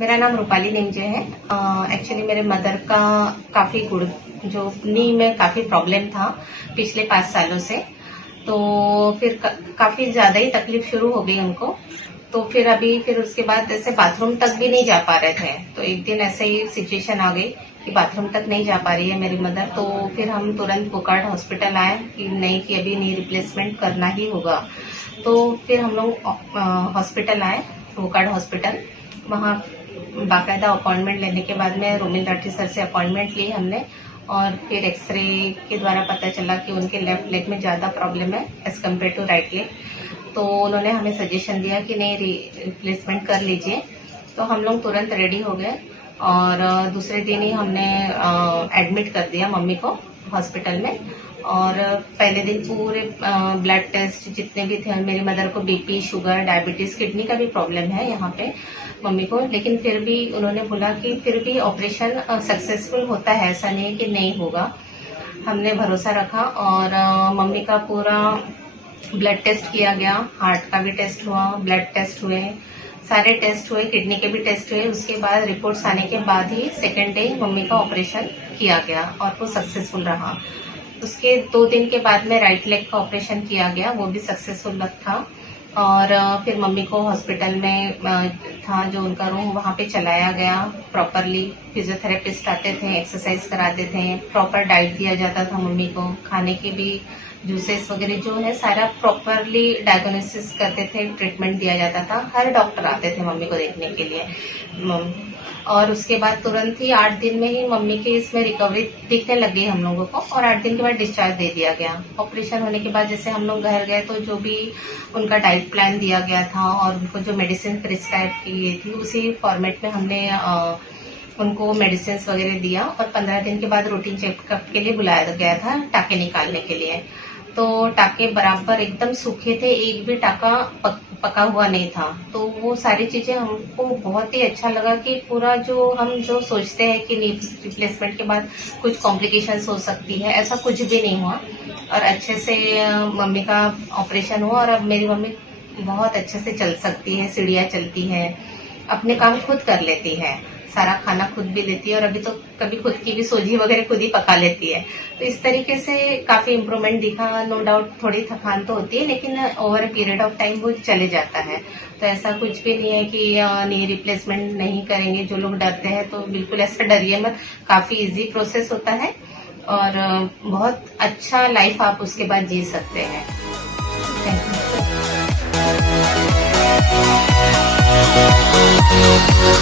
मेरा नाम रूपाली नेमजे है। एक्चुअली मेरे मदर का काफी जो नी में काफी प्रॉब्लम था पिछले 5 सालों से। तो फिर काफी ज्यादा ही तकलीफ शुरू हो गई उनको। तो फिर उसके बाद ऐसे बाथरूम तक भी नहीं जा पा रहे थे। तो एक दिन ऐसे ही सिचुएशन आ गई कि बाथरूम तक नहीं जा पा रही है मेरी मदर। तो फिर हम तुरंत बोकार्ड हॉस्पिटल आए कि नहीं, कि अभी नी रिप्लेसमेंट करना ही होगा। तो फिर हम लोग हॉस्पिटल आए, बोकार्ड हॉस्पिटल। वहाँ बाकायदा अपॉइंटमेंट लेने के बाद में रोमिल राठी सर से अपॉइंटमेंट ली हमने। और फिर एक्सरे के द्वारा पता चला कि उनके लेफ्ट लेग में ज्यादा प्रॉब्लम है as compared to right leg. तो उन्होंने हमें सजेशन दिया कि नहीं, रिप्लेसमेंट कर लीजिए। तो हम लोग तुरंत रेडी हो गए और दूसरे दिन ही हमने एडमिट कर दिया मम्मी को हॉस्पिटल में। और पहले दिन पूरे ब्लड टेस्ट जितने भी थे, मेरी मदर को बीपी, शुगर, डायबिटीज, किडनी का भी प्रॉब्लम है यहाँ पे मम्मी को। लेकिन फिर भी उन्होंने बोला कि फिर भी ऑपरेशन सक्सेसफुल होता है, ऐसा नहीं है कि नहीं होगा। हमने भरोसा रखा और मम्मी का पूरा ब्लड टेस्ट किया गया, हार्ट का भी टेस्ट हुआ, ब्लड टेस्ट हुए, सारे टेस्ट हुए, किडनी के भी टेस्ट हुए। उसके बाद रिपोर्ट्स आने के बाद ही सेकेंड डे मम्मी का ऑपरेशन किया गया और वो सक्सेसफुल रहा। उसके 2 दिन के बाद में राइट लेग का ऑपरेशन किया गया, वो भी सक्सेसफुल था। और फिर मम्मी को हॉस्पिटल में था जो उनका रूम, वहाँ पे चलाया गया प्रॉपरली। फिजियोथेरेपिस्ट आते थे, एक्सरसाइज कराते थे, प्रॉपर डाइट दिया जाता था मम्मी को, खाने की भी जूसेस वगैरह जो है सारा प्रॉपरली डायग्नोसिस करते थे, ट्रीटमेंट दिया जाता था। हर डॉक्टर आते थे मम्मी को देखने के लिए। और उसके बाद तुरंत ही 8 दिन में ही मम्मी की इसमें रिकवरी दिखने लग गई हम लोगों को। और 8 दिन के बाद डिस्चार्ज दे दिया गया। ऑपरेशन होने के बाद जैसे हम लोग घर गए तो जो भी उनका डाइट प्लान दिया गया था और उनको जो मेडिसिन प्रिस्क्राइब की गई थी उसी फॉर्मेट में हमने उनको मेडिसिन वगैरह दिया। और 15 दिन के बाद रूटीन चेकअप के लिए बुलाया गया था टाके निकालने के लिए। तो टाके बराबर एकदम सूखे थे, एक भी टाका पका हुआ नहीं था। तो वो सारी चीजें हमको बहुत ही अच्छा लगा कि पूरा हम जो सोचते हैं कि रिप्लेसमेंट के बाद कुछ कॉम्प्लिकेशंस हो सकती है, ऐसा कुछ भी नहीं हुआ। और अच्छे से मम्मी का ऑपरेशन हुआ और अब मेरी मम्मी बहुत अच्छे से चल सकती है, सीढ़ियाँ चलती है, अपने काम खुद कर लेती है, सारा खाना खुद भी लेती है और अभी तो कभी खुद की भी सोजी वगैरह खुद ही पका लेती है। तो इस तरीके से काफी इम्प्रूवमेंट दिखा। नो डाउट थोड़ी थकान तो होती है, लेकिन over a period of time वो चले जाता है। तो ऐसा कुछ भी नहीं है कि नी रिप्लेसमेंट नहीं करेंगे। जो लोग डरते हैं तो बिल्कुल ऐसा डरिए मत, काफी इजी प्रोसेस होता है और बहुत अच्छा लाइफ आप उसके बाद जी सकते हैं। Thank you.